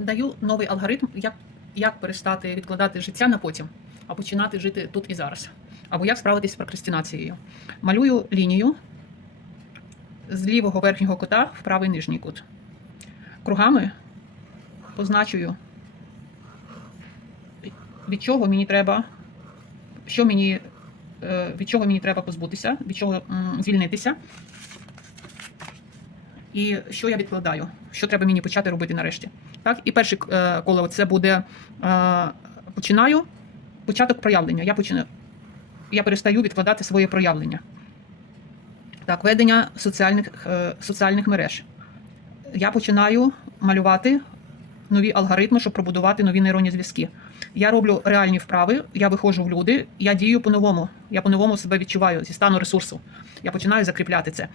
Даю новий алгоритм, як, як перестати відкладати життя на потім, а починати жити тут і зараз. Або як справитися з прокрастинацією. Малюю лінію з лівого верхнього кута в правий нижній кут. Кругами позначую, від чого мені треба, що мені, е, від чого мені треба позбутися, від чого звільнитися. І що я відкладаю, що треба мені почати робити нарешті. Так, і перше е, коло це буде е, починаю початок проявлення. Я починаю, я перестаю відкладати своє проявлення. Так, ведення соціальних, е, соціальних мереж. Я починаю малювати нові алгоритми, щоб пробудувати нові нейронні зв'язки. Я роблю реальні вправи, я виходжу в люди, я дію по-новому. Я по-новому себе відчуваю зі стану ресурсу. Я починаю закріпляти це.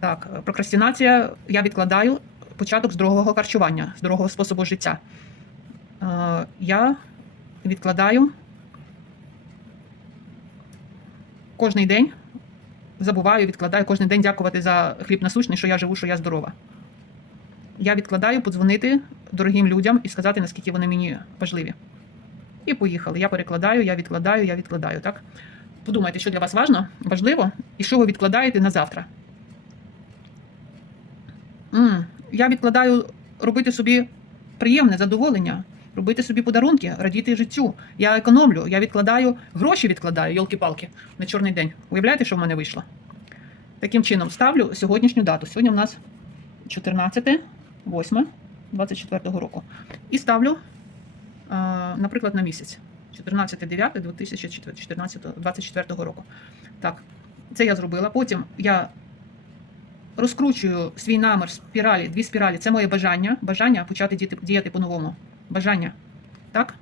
Так, прокрастинація, я відкладаю початок здорового харчування, здорового способу життя. Е, Я відкладаю кожний день, забуваю, відкладаю кожен день дякувати за хліб насущний, що я живу, що я здорова. Я відкладаю подзвонити дорогим людям і сказати, наскільки вони мені важливі. І поїхали. Я перекладаю, я відкладаю, я відкладаю. Так? Подумайте, що для вас важно, важливо, і що ви відкладаєте на завтра. Я відкладаю робити собі приємне задоволення, робити собі подарунки, радіти життю. Я економлю, я відкладаю, гроші відкладаю, йолки-палки, на чорний день. Уявляєте, що в мене вийшло? Таким чином, ставлю сьогоднішню дату. Сьогодні у нас 14, 8, 24 року. І ставлю, наприклад, на місяць. 14.09.2024 року. Так, це я зробила. Потім я розкручую свій намір спіралі, дві спіралі. Це моє бажання. Бажання почати діяти, діяти по-новому. Бажання. Так?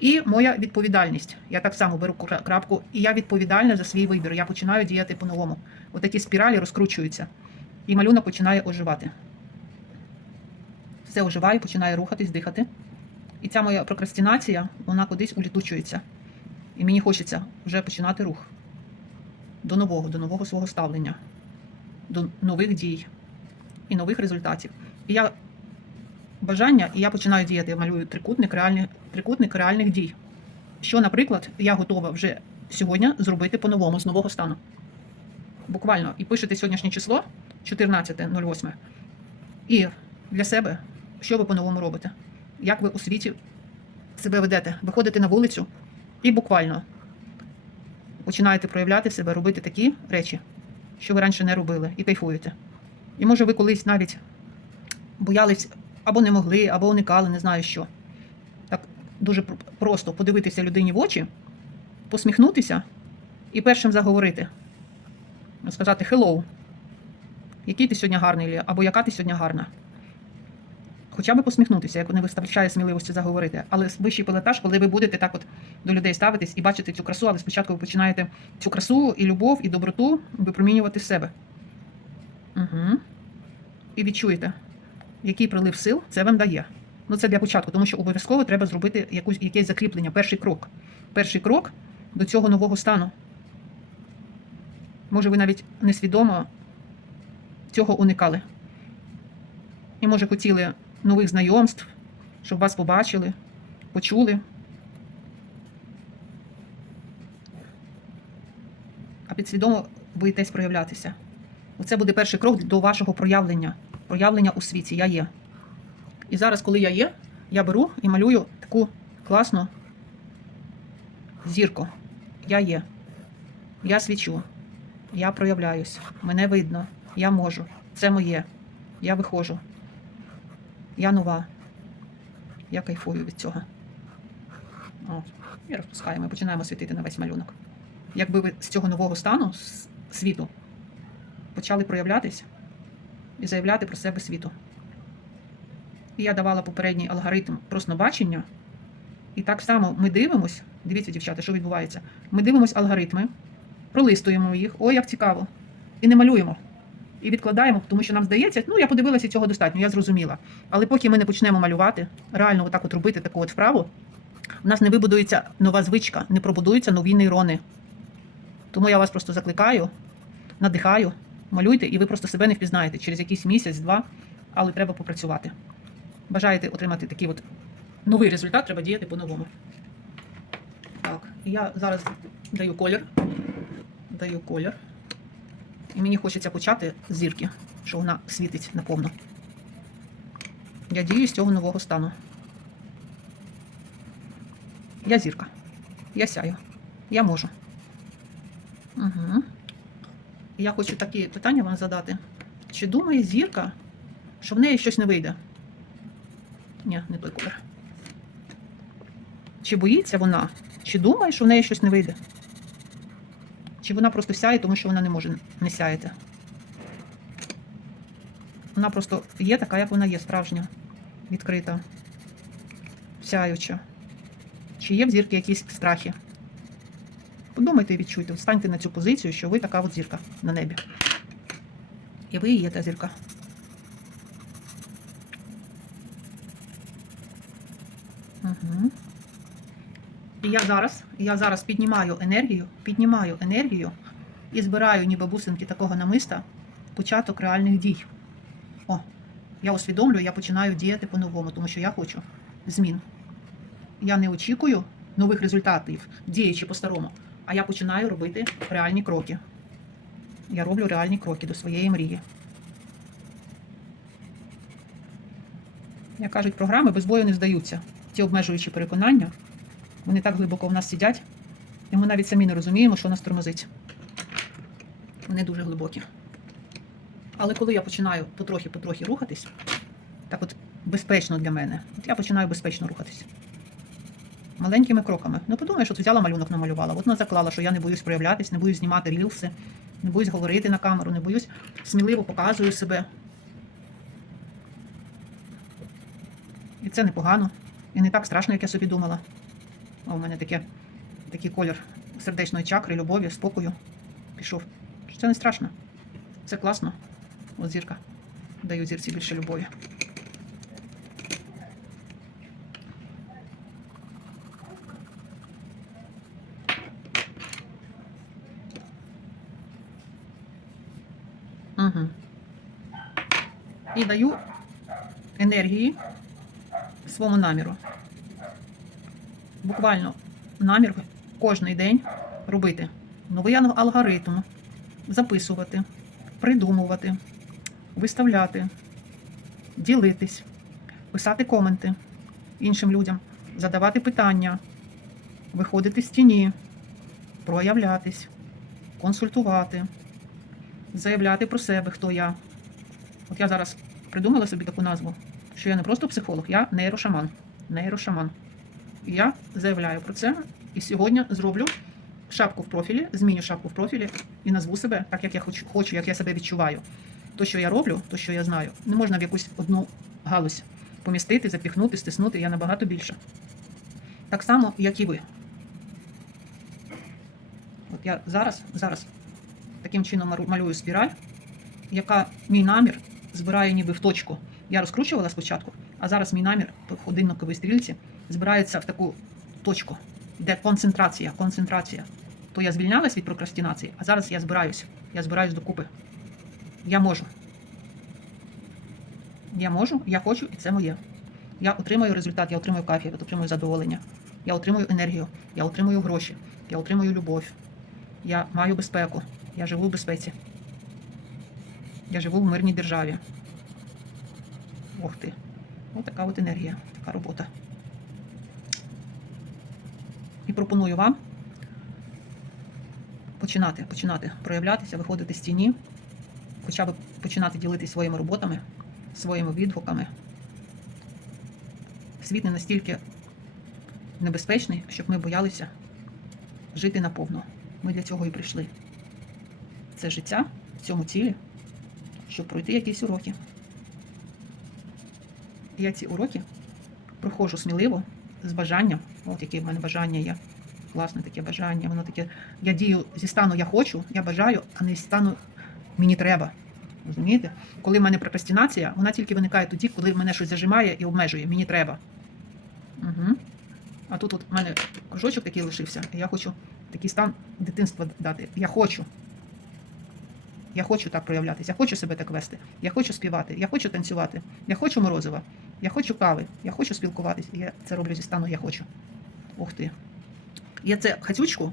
І моя відповідальність. Я так само беру крапку, і я відповідальна за свій вибір. Я починаю діяти по-новому. Отакі спіралі розкручуються. І малюнок починає оживати. Все оживає, починає рухатись, дихати. І ця моя прокрастинація, вона кудись улітучується. І мені хочеться вже починати рух до нового, до нового свого ставлення до нових дій і нових результатів. І я бажання, і я починаю діяти. Я малюю трикутник, реальних, трикутник реальних дій. Що, наприклад, я готова вже сьогодні зробити по-новому з нового стану. Буквально, і пишете сьогоднішнє число 14.08. І для себе, що ви по-новому робите? Як ви у світі себе ведете? Виходите на вулицю і буквально починаєте проявляти себе, робити такі речі, що ви раніше не робили, і кайфуєте. І може ви колись навіть боялись або не могли, або уникали, не знаю що. Так дуже просто подивитися людині в очі, посміхнутися і першим заговорити. Сказати hello, який ти сьогодні гарний, або яка ти сьогодні гарна. Хоча б посміхнутися, як не вистачає сміливості заговорити. Але вищий пилотаж, коли ви будете так от до людей ставитись і бачити цю красу, але спочатку ви починаєте цю красу і любов, і доброту випромінювати з себе. Угу. І відчуєте, який прилив сил це вам дає. Ну, це для початку, тому що обов'язково треба зробити якусь, якесь закріплення, перший крок. Перший крок до цього нового стану. Може, ви навіть несвідомо цього уникали. І, може, хотіли нових знайомств, щоб вас побачили, почули. А підсвідомо боїтесь проявлятися. Оце буде перший крок до вашого проявлення. Проявлення у світі. Я є. І зараз, коли я є, я беру і малюю таку класну зірку. Я є. Я свічу. Я проявляюсь. Мене видно. Я можу. Це моє. Я виходжу. Я нова. Я кайфую від цього. От. І розпускаємо. І починаємо світити на весь малюнок. Якби ви з цього нового стану, з світу, почали проявлятись і заявляти про себе світу. І я давала попередній алгоритм проснобачення. І так само ми дивимось, дивіться, дівчата, що відбувається. Ми дивимось алгоритми, пролистуємо їх, ой, як цікаво, і не малюємо. І відкладаємо, тому що нам здається, ну я подивилася цього достатньо, я зрозуміла. Але поки ми не почнемо малювати, реально отак от робити таку от вправу, у нас не вибудується нова звичка, не пробудуються нові нейрони. Тому я вас просто закликаю, надихаю, малюйте, і ви просто себе не впізнаєте через якийсь місяць, два, але треба попрацювати. бажаєте отримати такий от новий результат, треба діяти по-новому. Так, я зараз даю колір. Даю колір. І мені хочеться почати з зірки, що вона світить наповно. Я дію з цього нового стану. Я зірка. Я сяю. Я можу. Угу. Я хочу такі питання вам задати. Чи думає зірка, що в неї щось не вийде? Ні, не той колір. Чи боїться вона? Чи думає, що в неї щось не вийде? Чи вона просто сяє, тому що вона не може не сяяти? Вона просто є така, як вона є, справжня, відкрита, сяюча. Чи є в зірки якісь страхи? Подумайте і відчуйте, встаньте на цю позицію, що ви така от зірка на небі. І ви є та зірка. Угу. І я зараз, я зараз піднімаю енергію, піднімаю енергію і збираю ніби бусинки такого намиста початок реальних дій. О, я усвідомлюю, я починаю діяти по-новому, тому що я хочу змін. Я не очікую нових результатів, діючи по-старому, а я починаю робити реальні кроки. Я роблю реальні кроки до своєї мрії. Як кажуть, програми без бою не здаються. Ті обмежуючі переконання, вони так глибоко в нас сидять, і ми навіть самі не розуміємо, що нас тормозить. Вони дуже глибокі. Але коли я починаю потрохи-потрохи рухатись, так от безпечно для мене, от я починаю безпечно рухатись. Маленькими кроками. Ну, подумаєш, от взяла малюнок, намалювала. От вона заклала, що я не боюсь проявлятись, не боюсь знімати рілси, не боюсь говорити на камеру, не боюсь, сміливо показую себе. І це непогано. І не так страшно, як я собі думала. А у мене таке, такий колір сердечної чакри, любові, спокою пішов. Це не страшно. Це класно. От зірка. Даю зірці більше любові. Угу. І даю енергії своєму наміру. Буквально намір кожний день робити новий алг- алгоритм, записувати, придумувати, виставляти, ділитись, писати коменти іншим людям, задавати питання, виходити з тіні, проявлятись, консультувати, заявляти про себе, хто я. От я зараз придумала собі таку назву, що я не просто психолог, я нейрошаман. Нейрошаман. Я заявляю про це. І сьогодні зроблю шапку в профілі, зміню шапку в профілі і назву себе так, як я хочу, як я себе відчуваю. То, що я роблю, то, що я знаю, не можна в якусь одну галузь помістити, запіхнути, стиснути. Я набагато більше. Так само, як і ви. От я зараз, зараз таким чином малюю спіраль, яка мій намір збирає ніби в точку. Я розкручувала спочатку, а зараз мій намір по годинниковій стрілці збирається в таку точку, де концентрація, концентрація. То я звільнялась від прокрастинації, а зараз я збираюсь. Я збираюсь докупи. Я можу. Я можу, я хочу, і це моє. Я отримую результат, я отримую кайф, я отримую задоволення. Я отримую енергію, я отримую гроші, я отримую любов. Я маю безпеку. Я живу в безпеці. Я живу в мирній державі. Ох ти. Ось така от енергія, така робота. І пропоную вам починати, починати проявлятися, виходити з тіні, хоча б починати ділитися своїми роботами, своїми відгуками. Світ не настільки небезпечний, щоб ми боялися жити наповно. Ми для цього і прийшли. Це життя в цьому тілі, щоб пройти якісь уроки. Я ці уроки проходжу сміливо, з бажанням. От яке в мене бажання є. Класне таке бажання. Воно таке. Я дію зі стану я хочу, я бажаю, а не зі стану мені треба. Розумієте? Коли в мене прокрастинація, вона тільки виникає тоді, коли мене щось зажимає і обмежує. Мені треба. Угу. А тут от в мене кружочок такий лишився, і я хочу такий стан дитинства дати. Я хочу. Я хочу так проявлятися, я хочу себе так вести, я хочу співати, я хочу танцювати, я хочу морозива, Я хочу кави, я хочу спілкуватись. Я це роблю зі стану я хочу. Ух ти. Я це хацючку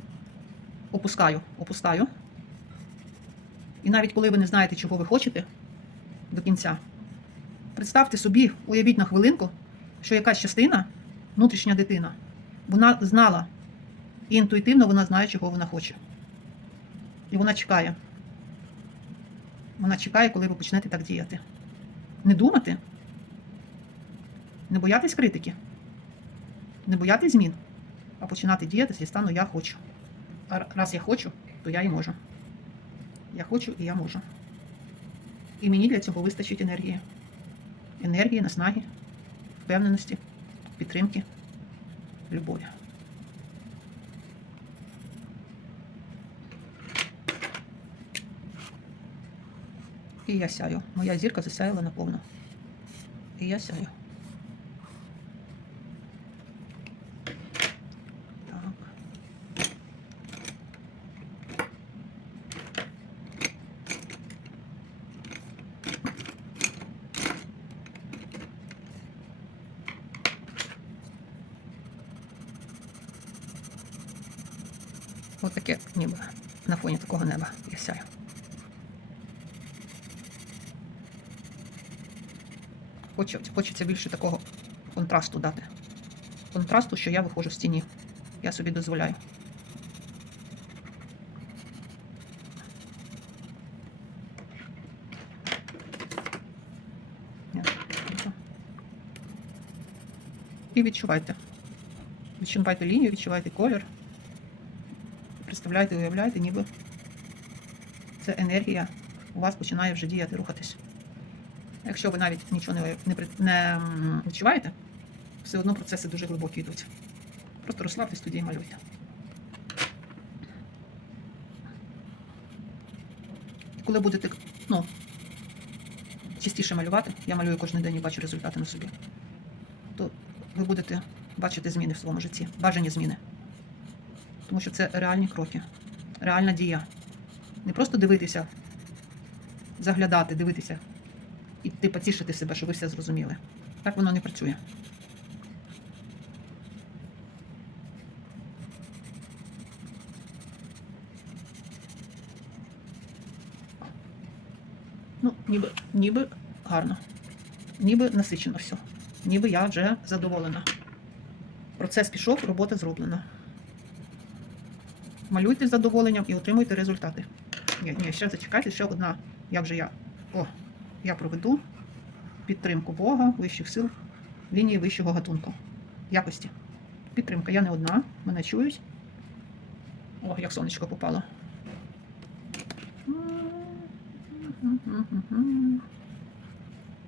опускаю, опускаю. І навіть коли ви не знаєте, чого ви хочете до кінця, представте собі, уявіть на хвилинку, що якась частина, внутрішня дитина, вона знала, і інтуїтивно вона знає, чого вона хоче. І вона чекає. Вона чекає, коли ви почнете так діяти. Не думати, не боятись критики, не боятись змін, а починати діяти зі стану я хочу. А раз я хочу, то я і можу. Я хочу і я можу. І мені для цього вистачить енергії. Енергії, наснаги, впевненості, підтримки, любові. І я сяю. Моя зірка засяяла наповно. І я сяю. Так. Ось таке ніби на фоні такого неба я сяю. Хочеться більше такого контрасту дати. Контрасту, що я виходжу з тіні. Я собі дозволяю. І відчувайте. Відчувайте лінію, відчувайте колір. Представляйте, уявляйте, ніби це енергія у вас починає вже діяти, рухатись. Якщо ви навіть нічого не, не, не відчуваєте, все одно процеси дуже глибокі йдуть. Просто розслабтесь тоді і малюйте. Коли будете ну, частіше малювати, я малюю кожен день і бачу результати на собі, то ви будете бачити зміни в своєму житті, бажані зміни. Тому що це реальні кроки, реальна дія. Не просто дивитися, заглядати, дивитися і ти потішити себе, що ви все зрозуміли. Так воно не працює. Ну, ніби, ніби гарно. Ніби насичено все. Ніби я вже задоволена. Процес пішов, робота зроблена. Малюйте з задоволенням і отримуйте результати. Ні, ні, ще зачекайте, ще одна. Як же я? О, я проведу підтримку Бога, вищих сил, лінії вищого гатунку. Якості. Підтримка. Я не одна, мене чують. О, як сонечко попало.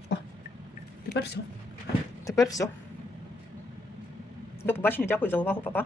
О, тепер все. Тепер все. До побачення, дякую за увагу, папа.